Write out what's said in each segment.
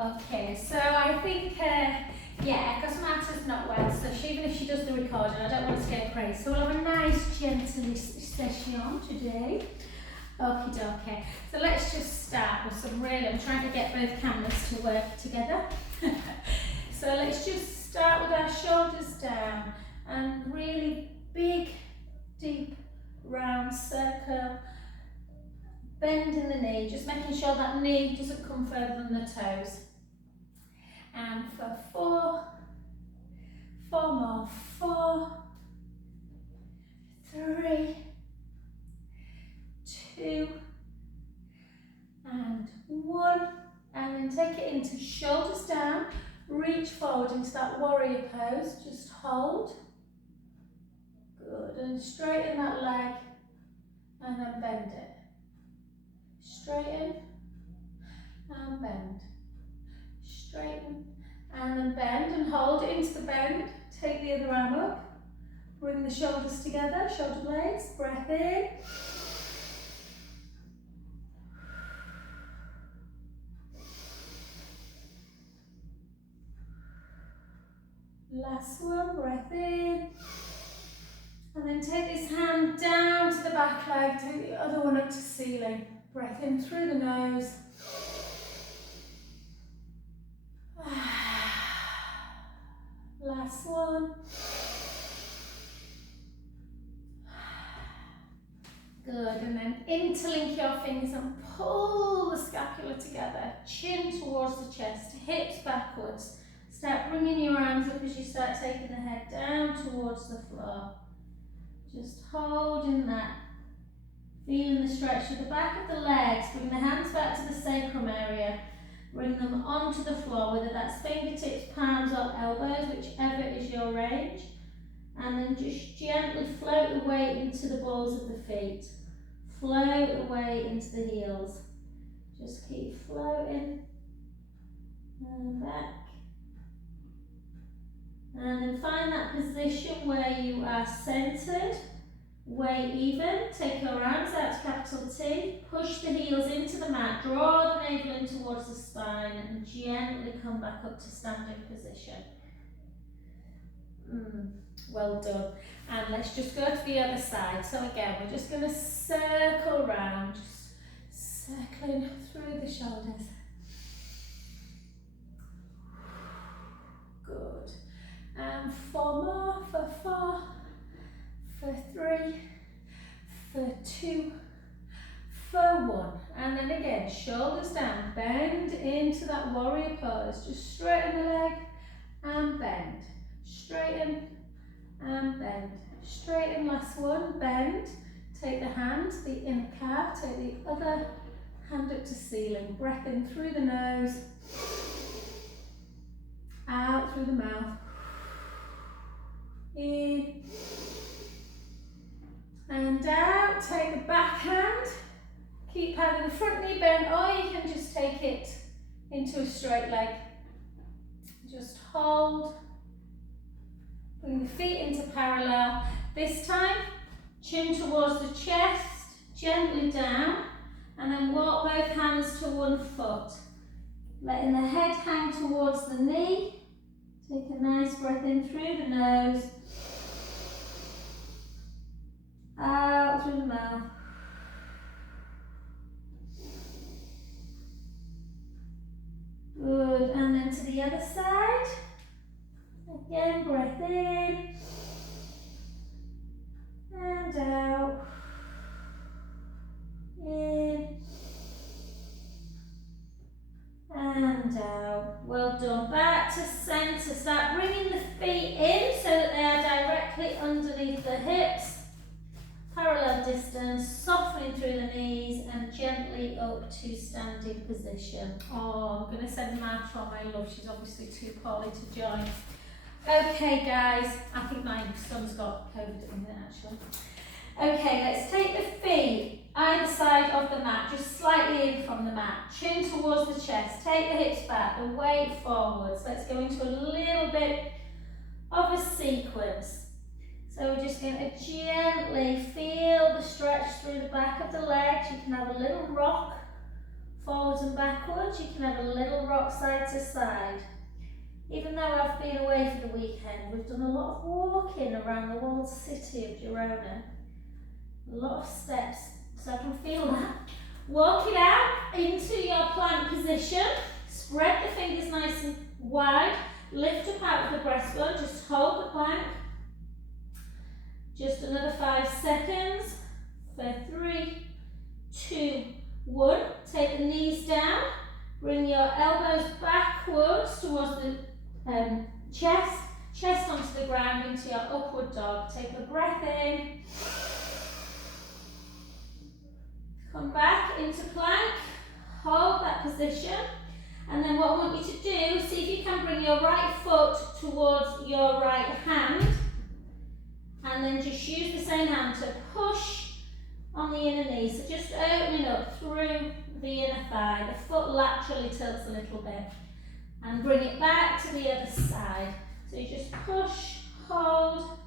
Okay, so I think, yeah, because Marta's not well, so even if she does the recording, I don't want to get praise. So we'll have a nice, gentle session today. Okie dokie. So let's just start with some really, I'm trying to get both cameras to work together. So let's just start with our shoulders down and really big, deep, round circle. Bend in the knee, just making sure that knee doesn't come further than the toes. And for 4 more, 4, 3, 2, and 1. And then take it into shoulders down, reach forward into that warrior pose, just hold. Good, and straighten that leg, and then bend it. Straighten, and bend. Straighten, and then bend, and hold it into the bend. Take the other arm up, bring the shoulders together, shoulder blades, breath in. Last one, breath in. And then take this hand down to the back leg, take the other one up to ceiling. Breath in through the nose. Last one. Good, and then interlink your fingers and pull the scapula together. Chin towards the chest, hips backwards. Start bringing your arms up as you start taking the head down towards the floor. Just holding that. Feeling the stretch of the back of the legs. Bring the hands back to the sacrum area. Bring them onto the floor, whether that's fingertips, palms or elbows, whichever is your range. And then just gently float the weight into the balls of the feet. Float the weight into the heels. Just keep floating. And back. And then find that position where you are centered. Weight even, take your arms out to capital T, push the heels into the mat, draw the navel in towards the spine and gently come back up to standing position. Well done. And let's just go to the other side. So again, we're just going to circle round, just circling through the shoulders. Good. And 4 more, for 4. For 3, for 2, for 1. And then again, shoulders down, bend into that warrior pose. Just straighten the leg and bend. Straighten and bend. Straighten, last one, bend. Take the hand, the inner calf, take the other hand up to ceiling. Breath in through the nose, out through the mouth. In. And out, take the back hand, keep having the front knee bent, or you can just take it into a straight leg. Just hold, bring the feet into parallel. This time, chin towards the chest, gently down, and then walk both hands to one foot. Letting the head hang towards the knee. Take a nice breath in through the nose. Out through the mouth. Good, and then to the other side. Again, breath in. And out. In. And out. Well done. Back to centre. Start bringing the feet in so that they are directly underneath the hips. Parallel distance, softening through the knees and gently up to standing position. Oh, I'm going to send Marta on my love. She's obviously too poorly to join. Okay, guys. I think my son's got COVID in it, actually. Okay, let's take the feet either side of the mat, just slightly in from the mat. Chin towards the chest. Take the hips back, the weight forwards. Let's go into a little bit of a sequence. So we're just going to gently feel the stretch through the back of the legs. You can have a little rock forwards and backwards. You can have a little rock side to side. Even though I've been away for the weekend, we've done a lot of walking around the walled city of Girona. A lot of steps, so I can feel that. Walk it out into your plank position. Spread the fingers nice and wide. Lift up out of the breastbone. Just hold the plank. Just another 5 seconds. For 3, 2, 1. Take the knees down. Bring your elbows backwards towards the chest onto the ground into your upward dog. Take a breath in. Come back into plank. Hold that position. And then what I want you to do, see if you can bring your right foot towards your right hand. And then just use the same hand to push on the inner knee. So just opening up through the inner thigh. The foot laterally tilts a little bit. And bring it back to the other side. So you just push, hold,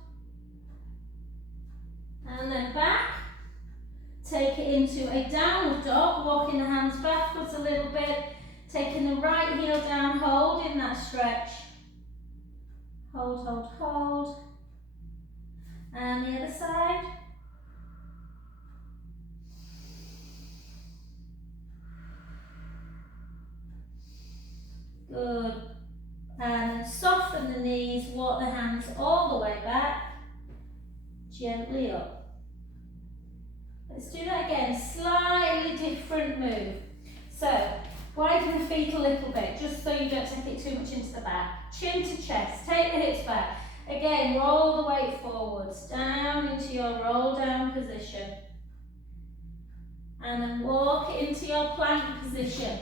and then back. Take it into a downward dog, walking the hands backwards a little bit. Taking the right heel down, hold in that stretch. Hold, hold, hold. And the other side. Good. And then soften the knees, walk the hands all the way back, gently up. Let's do that again, slightly different move. So, widen the feet a little bit, just so you don't take it too much into the back. Chin to chest, take the hips back. Again, roll the weight forwards, down into your roll down position. And then walk it into your plank position.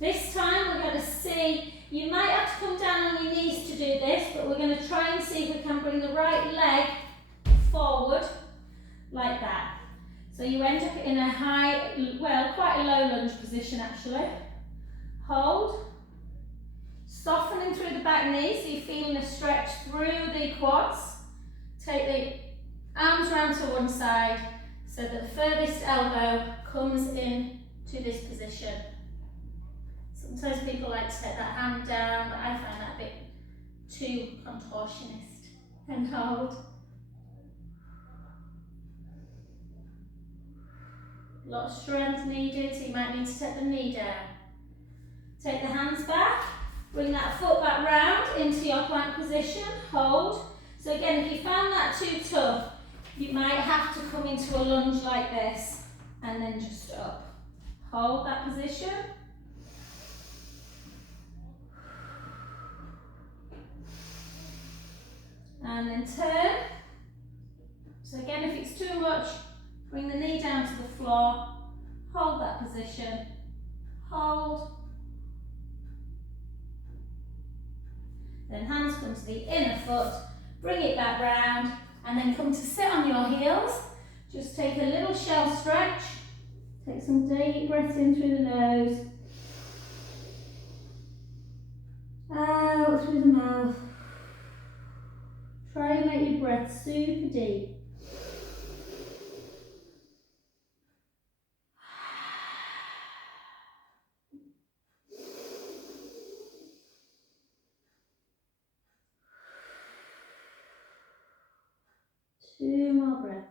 This time we're going to see, you might have to come down on your knees to do this, but we're going to try and see if we can bring the right leg forward, like that. So you end up in a high, well, quite a low lunge position actually. Hold. Softening through the back knee, so you're feeling a stretch through the quads. Take the arms round to one side, so that the furthest elbow comes in to this position. Sometimes people like to take that hand down, but I find that a bit too contortionist. And hold. A lot of strength needed, so you might need to take the knee down. Take the hands back, bring that foot back round into your plank position, hold. So again, if you found that too tough, you might have to come into a lunge like this, and then just up. Hold that position. And then turn. So again, if it's too much, bring the knee down to the floor, hold that position, hold. Then hands come to the inner foot, bring it back round, and then come to sit on your heels. Just take a little shell stretch, take some deep breaths in through the nose, out through the mouth. Try and make your breath super deep. Two more breaths.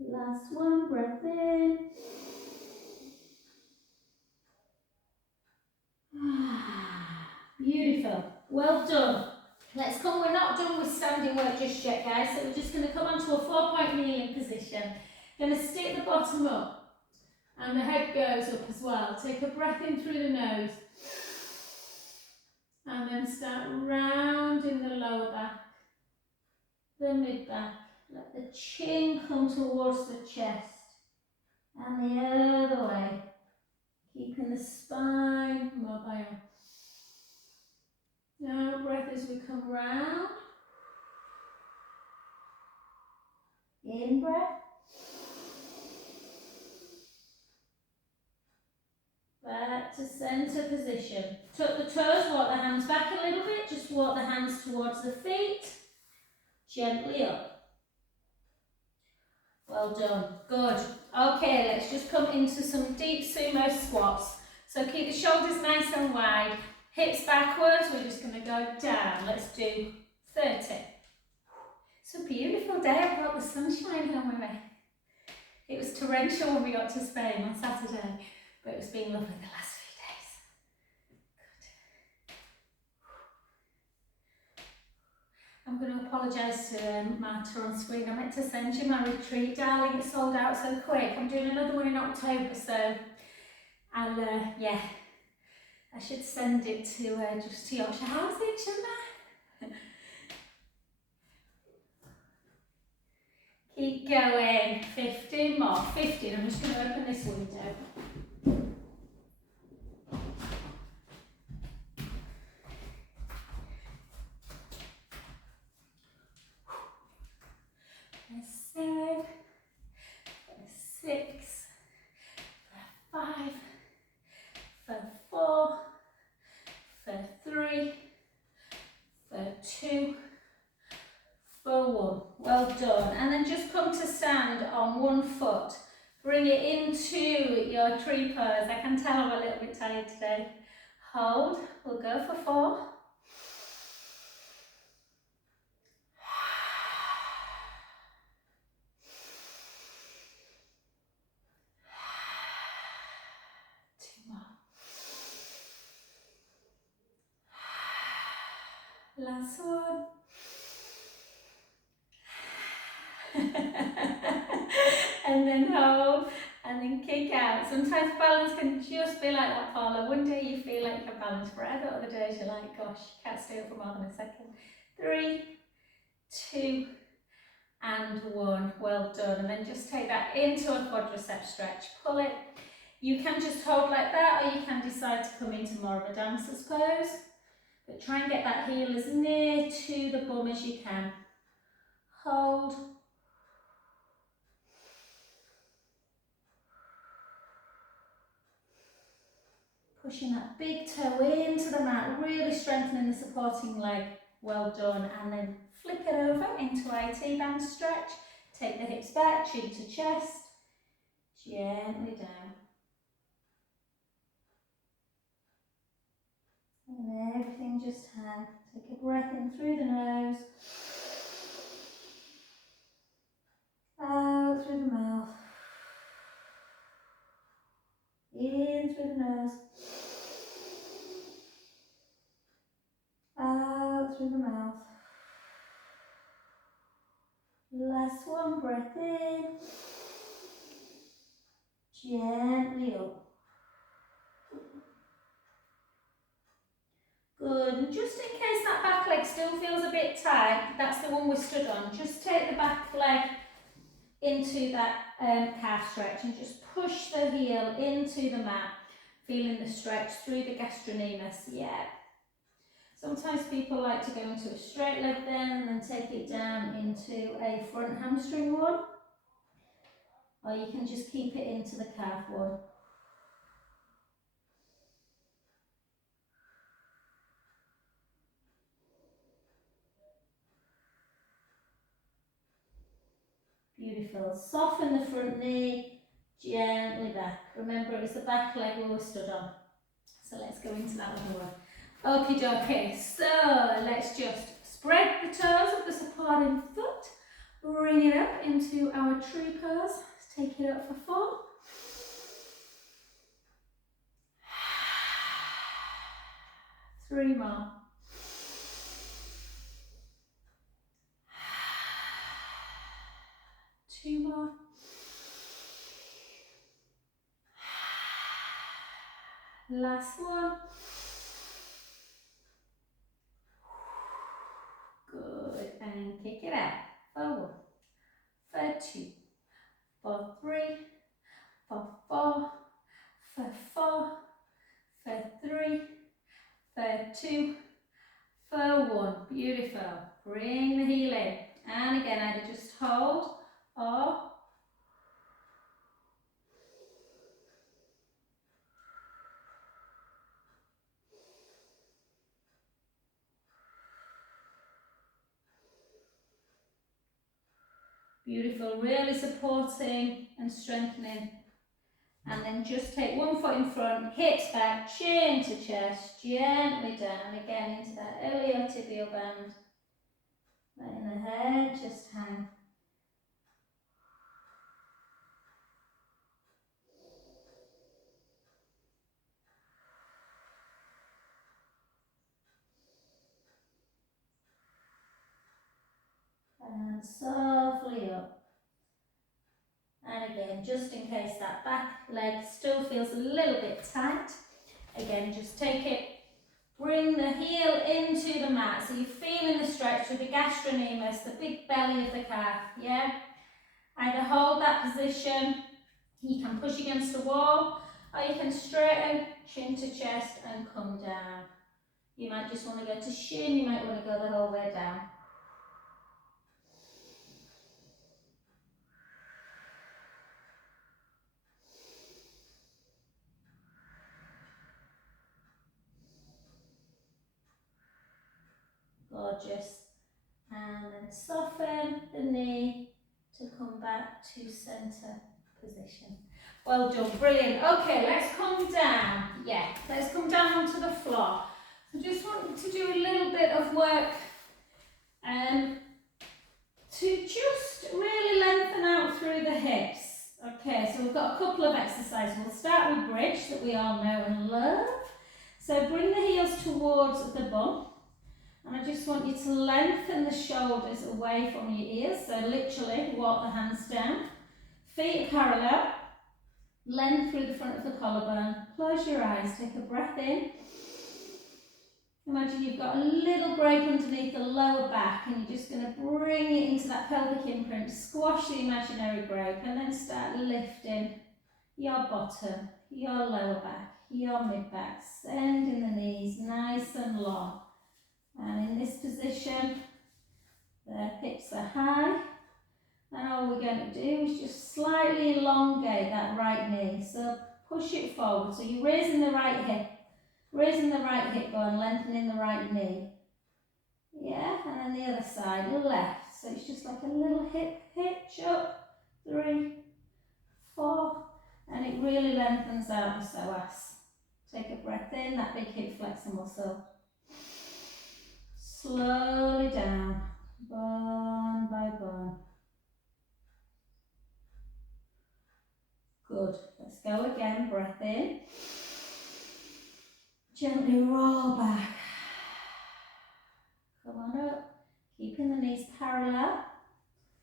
Last one, breath in. Beautiful. Well done. Let's come, we're not done with standing work just yet, guys, so we're just going to come onto a 4-point kneeling position. Going to stick the bottom up and the head goes up as well. Take a breath in through the nose and then start rounding the lower back, the mid back. Let the chin come towards the chest and the other way, keeping the spine mobile. Now breath as we come round. In breath. Back to centre position. Tuck the toes, walk the hands back a little bit. Just walk the hands towards the feet. Gently up. Well done. Good. Okay, let's just come into some deep sumo squats. So keep the shoulders nice and wide, hips backwards. We're just going to go down. Let's do 30. It's a beautiful day. I've got the sunshine on with me. It was torrential when we got to Spain on Saturday, but it's been lovely the last few days. Good. I'm going to apologise to Marta on screen. I meant to send you my retreat, darling. It sold out so quick. I'm doing another one in October, so I'll, yeah, I should send it to just to Yorkshire. How's it, shouldn't I? Keep going. 15 more. 15. I'm just going to open this window. For 7, for 6, for 5, for 4, for 3, for 2, for 1. Well done. And then just come to stand on one foot. Bring it into your tree pose. I can tell I'm a little bit tired today. Hold. We'll go for 4. 2 more. Last one. And then hold, and then kick out. Sometimes balance can just be like that, Paula. One day you feel like you can balance forever, other days you're like, gosh, can't stay up for more than a second. 3, 2, and 1. Well done. And then just take that into a quadricep stretch. Pull it. You can just hold like that, or you can decide to come into more of a dancer's pose. But try and get that heel as near to the bum as you can. Hold. Pushing that big toe into the mat, really strengthening the supporting leg. Well done. And then flip it over into IT band stretch. Take the hips back, chin to chest. Gently down. And everything just hang. Take a breath in through the nose. Out through the mouth. In through the nose. Out through the mouth. Last one, breath in. Gently up. Good. And just in case that back leg still feels a bit tight, that's the one we stood on. Just take the back leg into that calf stretch and just push the heel into the mat, feeling the stretch through the gastrocnemius. Yeah. Sometimes people like to go into a straight leg then and then take it down into a front hamstring one, or you can just keep it into the calf one. Beautiful. Soften the front knee, gently back. Remember, it was the back leg we were stood on. So let's go into that other one. Okie dokie. So let's just spread the toes of the supporting foot. Bring it up into our tree pose. Let's take it up for 4. 3 more. 2 more. Last one. Good. And kick it out. For 1. For 2. For 3. For 4. For 4. For 3. For 2. For 1. Beautiful. Bring the heel in. And again, either just hold or Beautiful, really supporting and strengthening. And then just take one foot in front, hips back, chin to chest, gently down again into that iliotibial band. Letting the head just hang. And softly up. And again, just in case that back leg still feels a little bit tight, again, just take it, bring the heel into the mat. So you're feeling the stretch with the gastrocnemius, the big belly of the calf, yeah? Either hold that position, you can push against the wall, or you can straighten, chin to chest, and come down. You might just want to go to shin, you might want to go the whole way down. Gorgeous. And then soften the knee to come back to centre position. Well done, brilliant. Okay, let's come down. Yeah, let's come down onto the floor. So just want to do a little bit of work to just really lengthen out through the hips. Okay, so we've got a couple of exercises. We'll start with bridge that we all know and love. So bring the heels towards the bum. And I just want you to lengthen the shoulders away from your ears. So literally walk the hands down. Feet are parallel. Length through the front of the collarbone. Close your eyes. Take a breath in. Imagine you've got a little grape underneath the lower back and you're just going to bring it into that pelvic imprint. Squash the imaginary grape and then start lifting your bottom, your lower back, your mid back. Sending the knees nice and long. And in this position, the hips are high. And all we're going to do is just slightly elongate that right knee. So push it forward. So you're raising the right hip bone, lengthening the right knee. Yeah, and then the other side, left. So it's just like a little hip hitch up. 3, 4, and it really lengthens out the psoas. Take a breath in, that big hip flexor muscle. Slowly down, bone by bone. Good. Let's go again. Breath in. Gently roll back. Come on up. Keeping the knees parallel.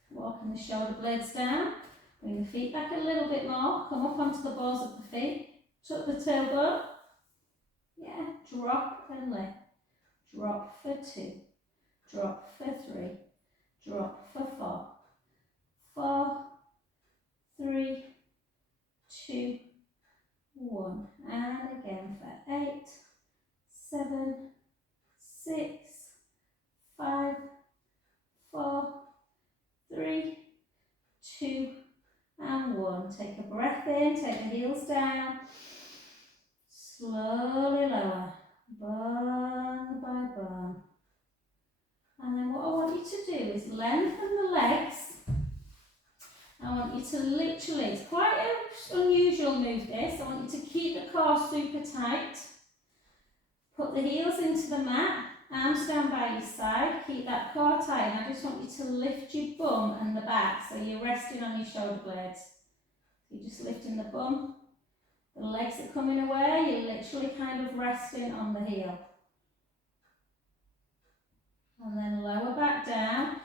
Walking the shoulder blades down. Bring the feet back a little bit more. Come up onto the balls of the feet. Tuck the tailbone. Yeah. Drop and lift. Drop for 2. Drop for 3. Drop for 4. 4, 3, 2, 1. And again for 8, 7, 6, 5, 4, 3, 2, and 1. Take a breath in, take the heels down. Slowly lower, bone by bone. And then what I want you to do is lengthen the legs. I want you to literally, it's quite an unusual move this, I want you to keep the core super tight. Put the heels into the mat, arms down by your side, keep that core tight, and I just want you to lift your bum and the back, so you're resting on your shoulder blades. You're just lifting the bum, the legs are coming away, you're literally kind of resting on the heel. And then lower back down,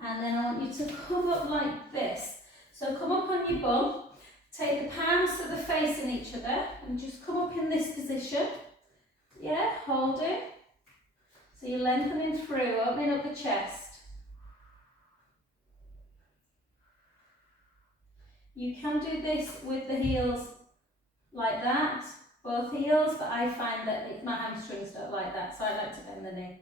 and then I want you to come up like this. So come up on your bum, take the palms so they're facing each other, and just come up in this position. Yeah, hold it. So you're lengthening through, opening up the chest. You can do this with the heels like that, both heels, but I find that my hamstrings don't like that, so I like to bend the knee.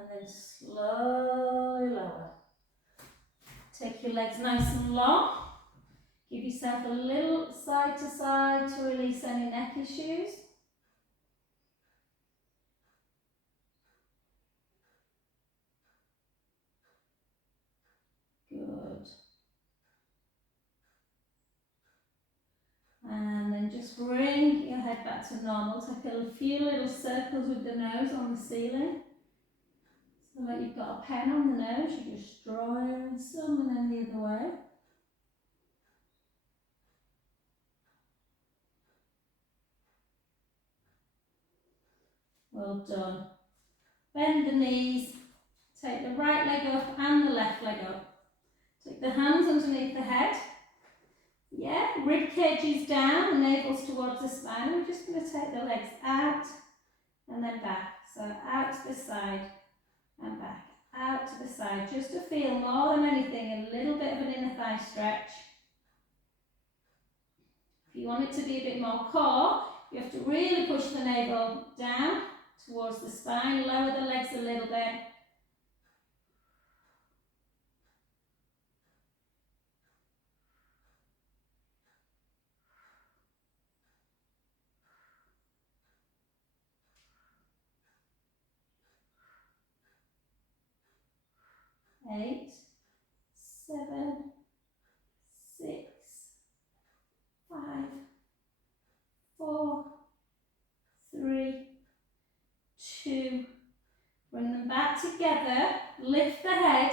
And then slowly lower. Take your legs nice and long. Give yourself a little side to side to release any neck issues. Good. And then just bring your head back to normal. Take a few little circles with the nose on the ceiling. So that you've got a pen on the nose, you just draw in some and then the other way. Well done. Bend the knees. Take the right leg up and the left leg up. Take the hands underneath the head. Yeah, rib cages down, the navel's towards the spine. We're just going to take the legs out and then back. So out to the side and back. Out to the side, just to feel more than anything a little bit of an inner thigh stretch. If you want it to be a bit more core, you have to really push the navel down towards the spine, lower the legs a little bit. Eight, 7, 6, 5, 4, 3, 2. Bring them back together. Lift the head.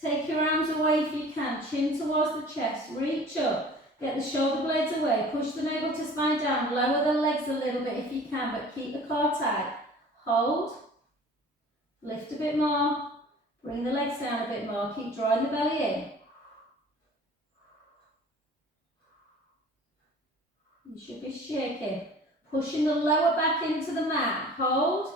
Take your arms away if you can. Chin towards the chest. Reach up. Get the shoulder blades away. Push the navel to spine down. Lower the legs a little bit if you can, but keep the core tight. Hold. Lift a bit more. Bring the legs down a bit more. Keep drawing the belly in. You should be shaking. Pushing the lower back into the mat. Hold.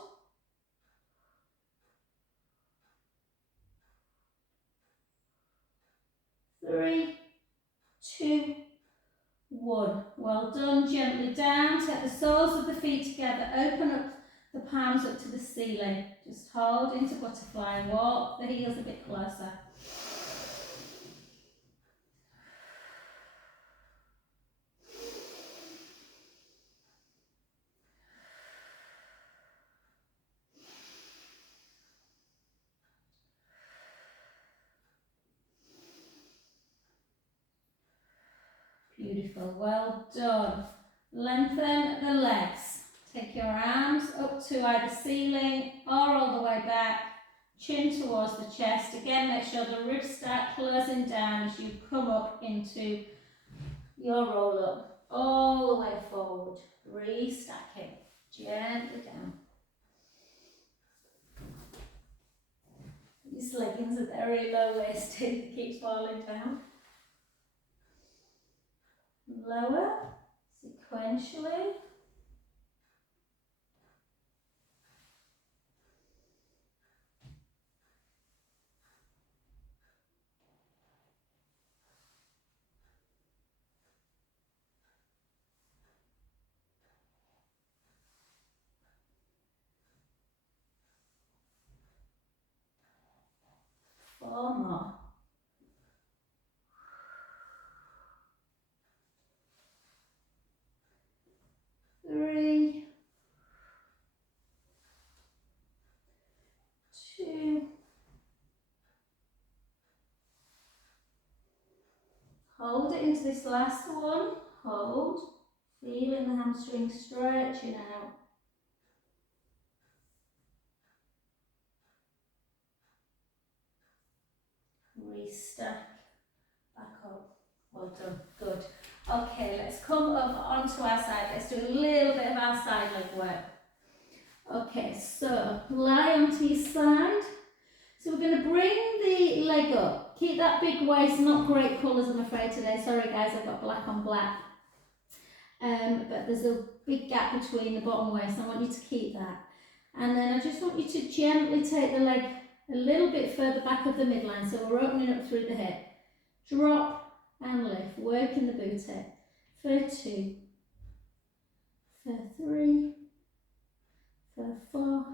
3, 2, 1. Well done. Gently down. Take the soles of the feet together. Open up the palms up to the ceiling. Just hold into butterfly. Walk the heels a bit closer. Beautiful. Well done. Lengthen the legs. Take your arms up to either ceiling or all the way back. Chin towards the chest. Again, make sure the ribs start closing down as you come up into your roll up. All the way forward. Restacking. Gently down. These leggings are very low waisted. It keeps falling down. Lower. Sequentially. Four more. 3, 2. Hold it into this last one. Hold. Feeling the hamstring stretching out. Restack. Back up. Well done. Good. Okay, let's come up onto our side. Let's do a little bit of our side leg work. Okay, so lie onto your side. So we're going to bring the leg up. Keep that big waist. Not great colours, I'm afraid, today. Sorry guys, I've got black on black. But there's a big gap between the bottom waist. I want you to keep that. And then I just want you to gently take the leg a little bit further back of the midline. So we're opening up through the hip. Drop and lift. Working the booty. For 2. For 3. For 4.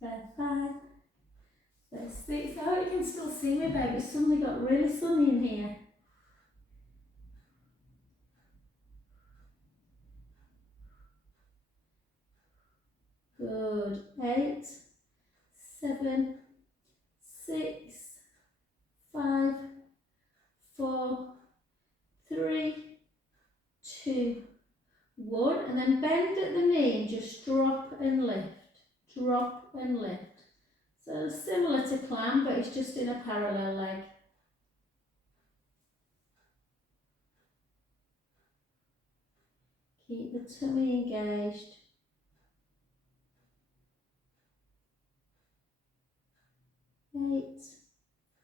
For 5. For 6. I hope you can still see me, babe. It's suddenly got really sunny in here. Good. 8, 7, 6, 5, 4, 3, 2, 1. And then bend at the knee and just drop and lift. Drop and lift. So similar to climb, but it's just in a parallel leg. Keep the tummy engaged. 8,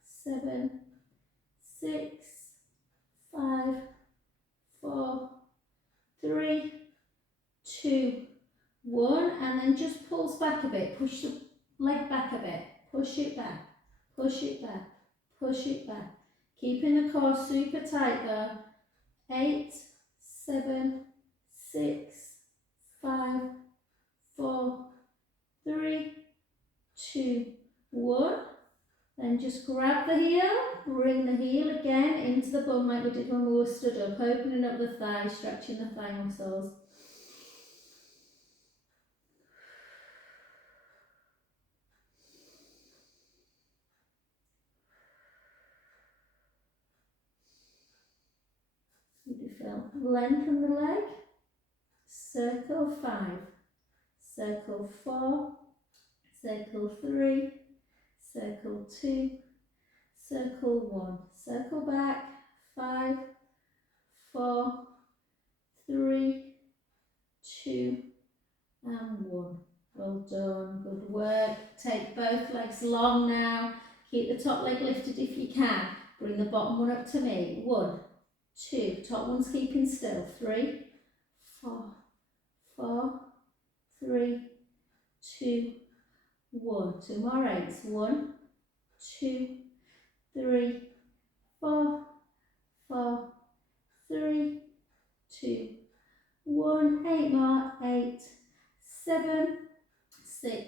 7, 6, 5, 4, 3, 2, 1. And then just pulse back a bit. Push the leg back a bit. Push it back. Push it back. Push it back. Keeping the core super tight though. 8, 7, 6, 5, 4, 3, 2, 1. Then just grab the heel, bring the heel again into the bum like we did when we were stood up, opening up the thigh, stretching the thigh muscles. Beautiful. Lengthen the leg. Circle 5, circle 4, circle 3, circle 2, circle 1, circle back, 5, 4, 3, 2, and 1. Well done, good work. Take both legs long now. Keep the top leg lifted if you can. Bring the bottom one up to me. 1, 2, top one's keeping still. 3, 4, 4, 3, 2, 1. 2 more 8s. 1, 2, 3, 4, 4, 3, 2, 1. 8 more. 8, 7, 6,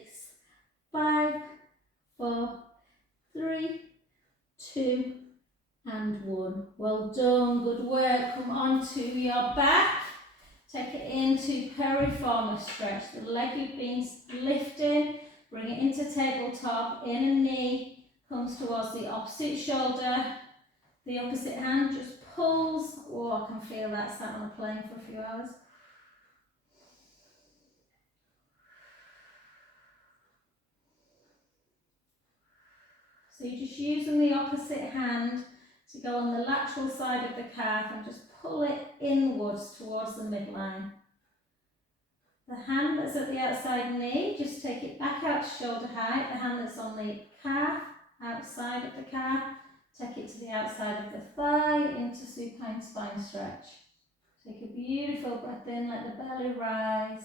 5, 4, 3, 2, and 1. Well done, good work. Come on to your back. Take it into piriformis stretch. The leg you've been lifting, bring it into tabletop. Inner knee comes towards the opposite shoulder. The opposite hand just pulls. Oh, I can feel that sat on a plane for a few hours. So you're just using the opposite hand to go on the lateral side of the calf and just pull it inwards towards the midline. The hand that's at the outside knee, just take it back out to shoulder height. The hand that's on the calf, outside of the calf, take it to the outside of the thigh into supine spine stretch. Take a beautiful breath in, let the belly rise.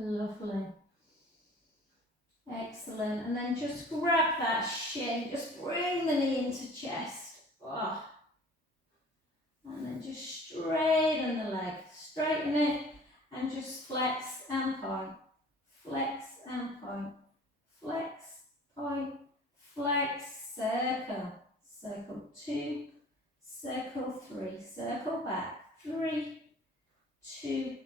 Lovely. Excellent. And then just grab that shin, just bring the knee into chest. Oh. And then just straighten the leg, straighten it, and just flex and point, flex and point, flex, point, flex, circle, circle 2, circle 3, circle back, 3, 2,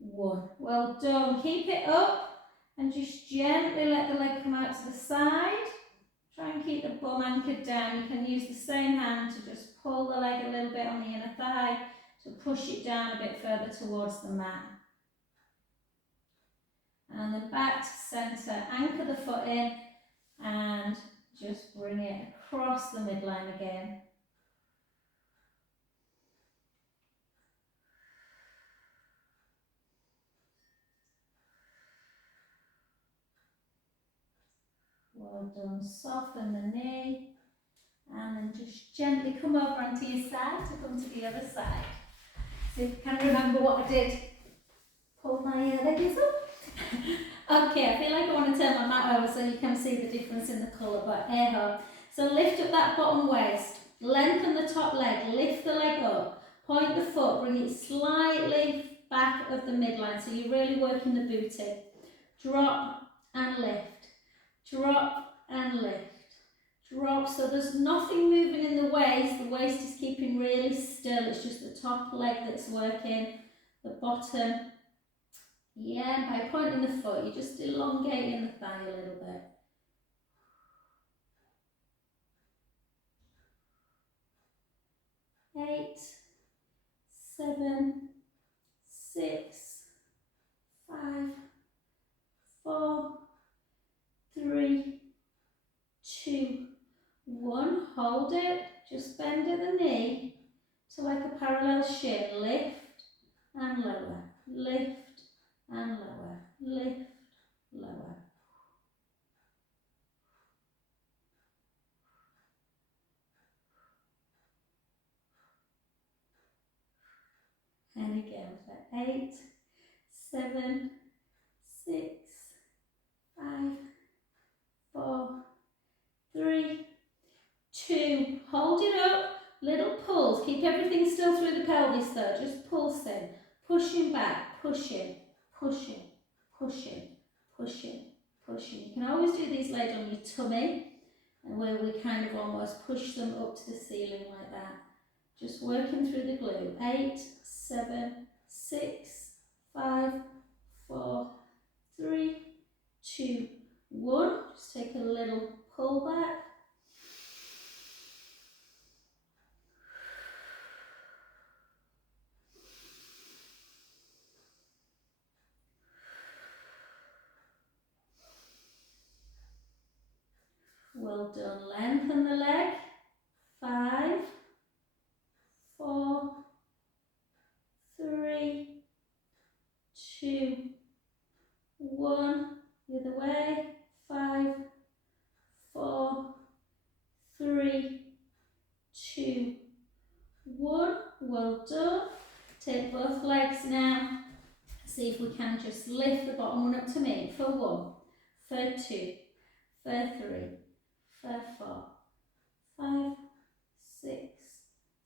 1. Well done. Keep it up and just gently let the leg come out to the side. Try and keep the bum anchored down. You can use the same hand to just pull the leg a little bit on the inner thigh to push it down a bit further towards the mat. And then back to centre. Anchor the foot in and just bring it across the midline again. Well done. Soften the knee and then just gently come over onto your side to come to the other side. So if you can remember what I did, pull my legs up. Okay, I feel like I want to turn my mat over so you can see the difference in the colour, but hey ho. So lift up that bottom waist, lengthen the top leg, lift the leg up, point the foot, bring it slightly back of the midline, so you're really working the booty. Drop and lift, drop and lift, drop. So there's nothing moving in the waist is keeping really still, it's just the top leg that's working, the bottom. Yeah, by pointing the foot, you're just elongating the thigh a little bit. Eight, 7, 6, 5, 4, 3, 2, 1. Hold it. Just bend at the knee to like a parallel shin. Lift and lower. Lift and lower. Lift, lower. And again for 8, 7, 6, 5, 4, 3, 2. Hold it up. Little pulls. Keep everything still through the pelvis though. Just pulsing. Pushing back. Pushing. Pushing. Pushing. Pushing. Pushing. You can always do these laid on your tummy, and where we kind of almost push them up to the ceiling like that. Just working through the glute. 8, 7, 6, 5, 4, 3, 2, 1. Just take a little pull back. Well done. Lengthen the leg. 5, 4, 3, 2, 1. The other way. 5, 4, 3, 2, 1. Well done. Take both legs now. See if we can just lift the bottom one up to me. For 1, for 2, for 3, for 4, 5, 6,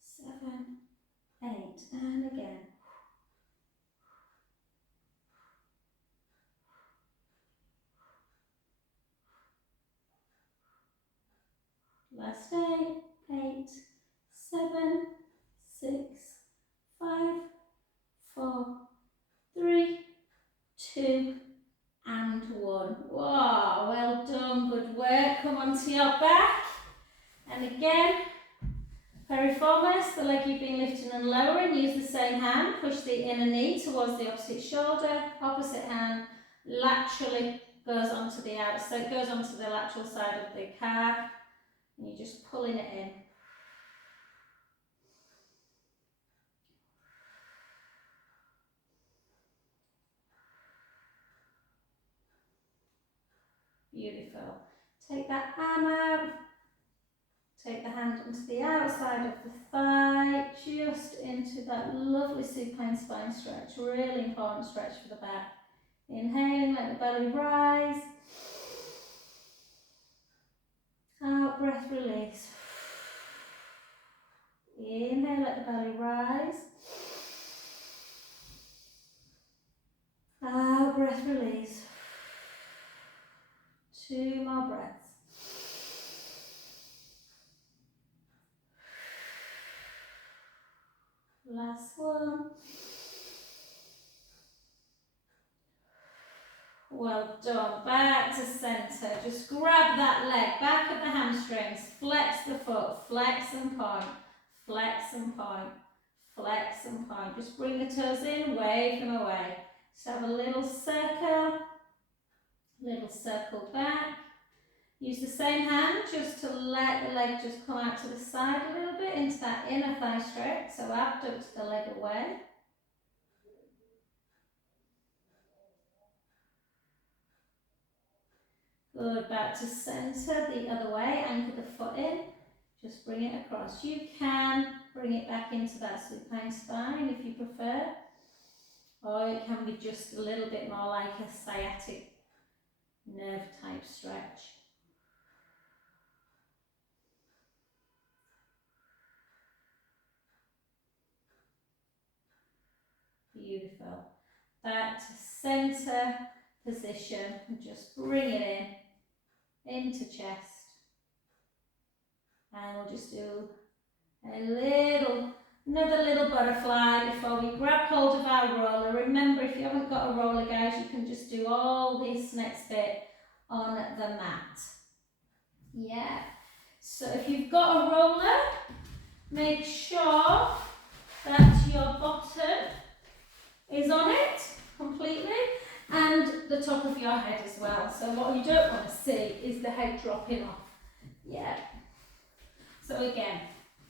7, 8. And again. Last 8, 7, 6, 5, 4, 3, 2, and 1. Wow, well done, good work. Come onto your back. And again, piriformis, the leg you've been lifting and lowering, use the same hand. Push the inner knee towards the opposite shoulder. Opposite hand laterally goes onto the outside, goes onto the lateral side of the calf. And you're just pulling it in. Beautiful. Take that arm out. Take the hand onto the outside of the thigh, just into that lovely supine spine stretch. Really important stretch for the back. Inhaling, let the belly rise. Out, breath release. Inhale, let the belly rise. Out, breath release. 2 more breaths. Last one. Well done. Back to centre. Just grab that leg, back of the hamstrings, flex the foot, flex and point, flex and point, flex and point. Just bring the toes in, wave them away. Just have a little circle back. Use the same hand just to let the leg just come out to the side a little bit into that inner thigh stretch. So abduct the leg away. Good, back to centre, the other way, anchor the foot in, just bring it across. You can bring it back into that supine spine if you prefer, or it can be just a little bit more like a sciatic nerve type stretch. Beautiful. Back to center position and just bring it into chest. And we'll just do another little butterfly before we grab hold of our roller. Remember, if you haven't got a roller, guys, you can just do all this next bit on the mat. Yeah. So if you've got a roller, make sure that your bottom is on it completely and the top of your head as well. So what you don't want to see is the head dropping off. Yeah. So again,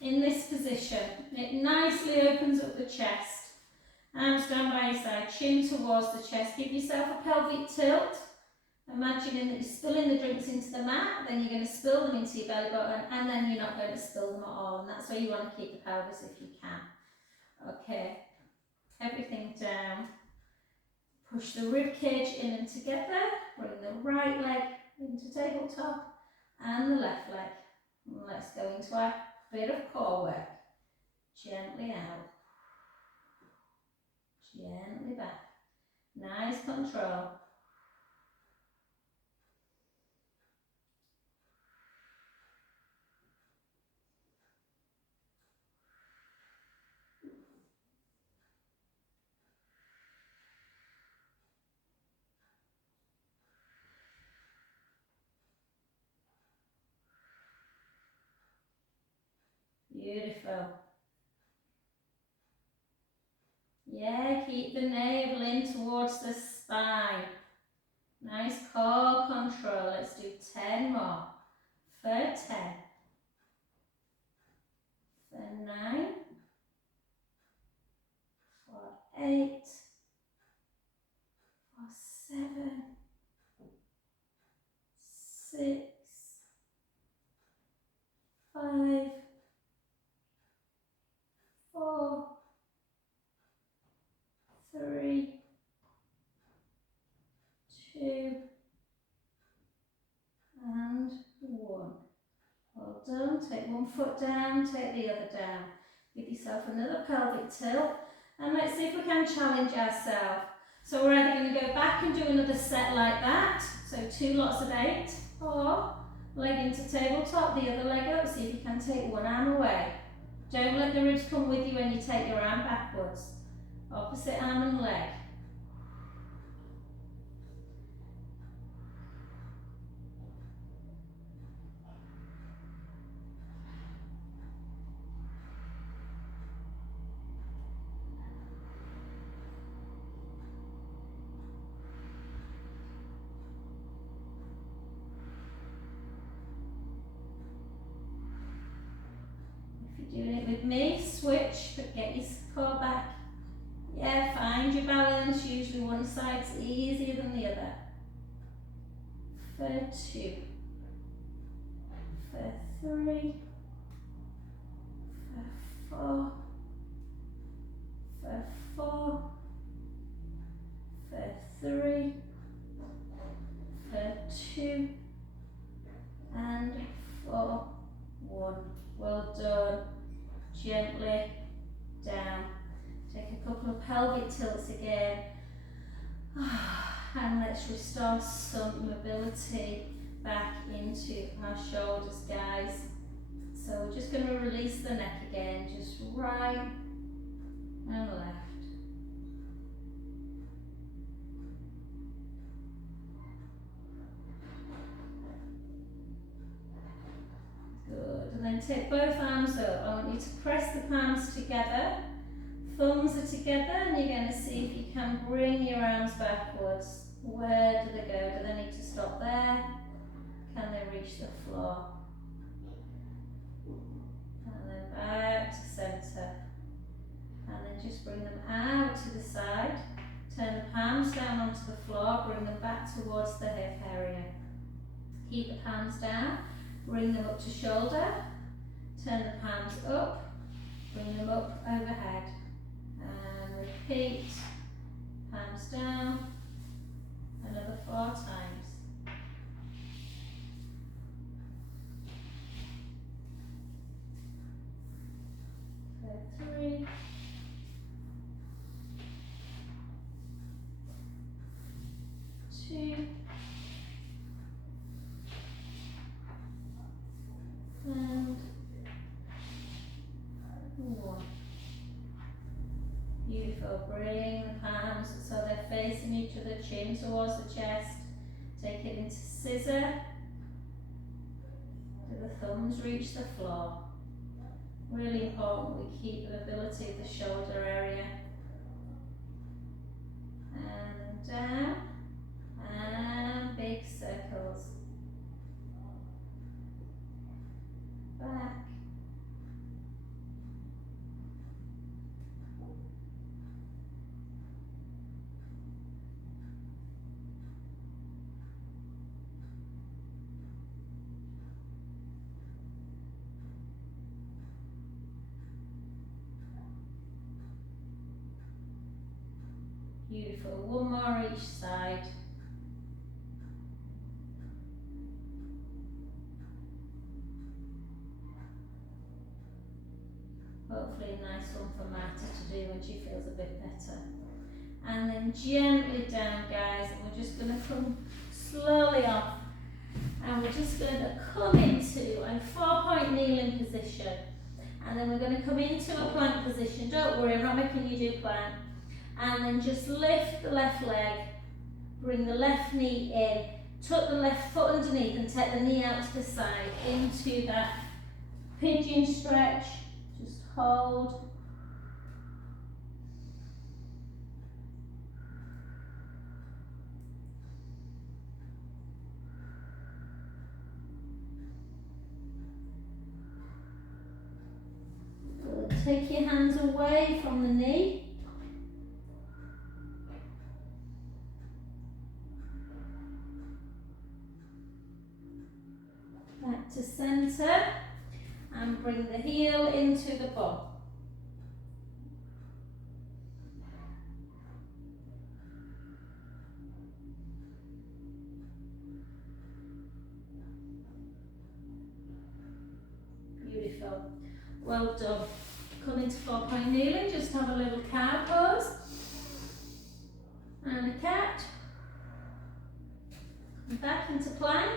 in this position, it nicely opens up the chest. Arms down by your side, chin towards the chest. Give yourself a pelvic tilt. Imagining that you're spilling the drinks into the mat, then you're going to spill them into your belly button, and then you're not going to spill them at all. And that's where you want to keep the pelvis if you can. Okay, everything down. Push the rib cage in and together. Bring the right leg into tabletop and the left leg. Let's go into our bit of core work. Gently out. Gently back. Nice control. Beautiful. Yeah, keep the navel in towards the spine. Nice core control. Let's do 10 more. For 10. For 9. For 8. For 7. 6. 5. 4. 3. 2. And 1. Well done. Take one foot down, take the other down. Give yourself another pelvic tilt. And let's see if we can challenge ourselves. So we're either going to go back and do another set like that. So 2 lots of 8. Or leg into tabletop, the other leg up. See if you can take one arm away. Don't let the ribs come with you when you take your arm backwards. Opposite arm and leg. Doing it with me, switch, but get your core back. Yeah, find your balance. Usually one side's easier than the other. For 2. For 3. For 4. For 4. For 3. For 2. And for 1. Well done. Gently down. Take a couple of pelvic tilts again. And let's restore some mobility back into our shoulders, guys. So we're just going to release the neck again, just right and left. Good, and then take both arms up. I want you to press the palms together, thumbs are together, and you're going to see if you can bring your arms backwards. Where do they go? Do they need to stop there? Can they reach the floor? And then back to centre. And then just bring them out to the side. Turn the palms down onto the floor, bring them back towards the hip area. Keep the palms down. Bring them up to shoulder, turn the palms up, bring them up overhead, and repeat, palms down, another 4 times. For 3, chin towards the chest. Take it into scissor. Do the thumbs reach the floor? Really important we keep the mobility of the shoulder area. And down. And big circles. Back. Beautiful. One more each side. Hopefully a nice one for Marta to do when she feels a bit better. And then gently down, guys, and we're just going to come slowly off. And we're just going to come into a 4-point kneeling position. And then we're going to come into a plank position. Don't worry, I'm not making you do plank. And then just lift the left leg, bring the left knee in, tuck the left foot underneath and take the knee out to the side into that pigeon stretch. Just hold. Good. Take your hands away from the knee. Back to centre and bring the heel into the bum. Beautiful. Well done. Come into 4-point kneeling, just have a little cow pose and a cat. Come back into plank.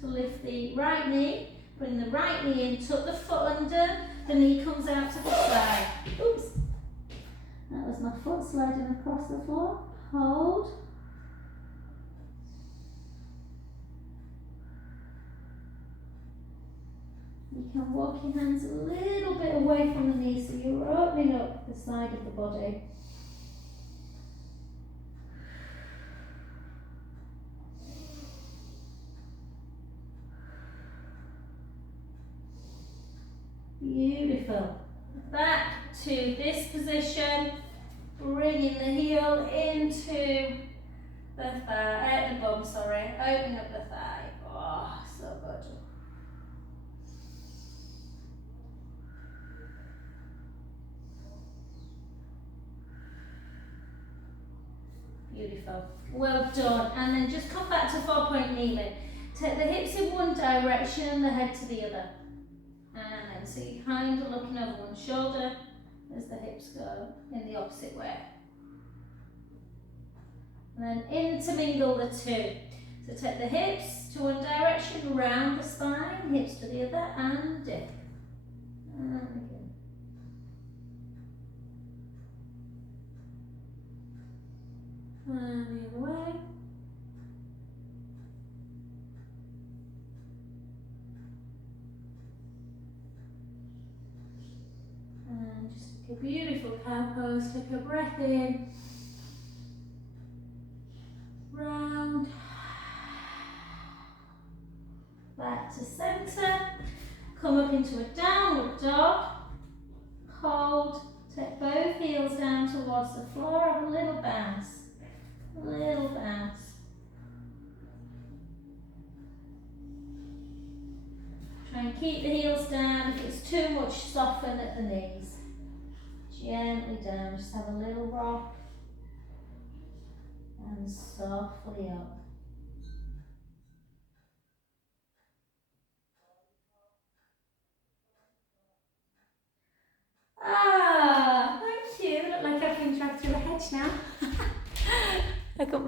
So lift the right knee, bring the right knee in, tuck the foot under, the knee comes out to the side. Oops, that was my foot sliding across the floor. Hold. You can walk your hands a little bit away from the knee so you're opening up the side of the body. Beautiful. Back to this position, bringing the heel into the thigh, the bum, sorry, opening up the thigh. Oh, so good. Beautiful. Well done. And then just come back to 4-point kneeling. Take the hips in one direction and the head to the other. And then so you're kind of looking over one shoulder as the hips go in the opposite way. And then intermingle the two. So take the hips to one direction, round the spine, hips to the other, and dip. And again. And the other way. And just take a beautiful cow pose, take a breath in, round, back to centre, come up into a downward dog, hold, take both heels down towards the floor, have a little bounce, Try and keep the heels down. If it's too much, soften at the knees. Gently down, just have a little rock and softly up. Ah, thank you. Look like I've been dragged through a hedge now. I got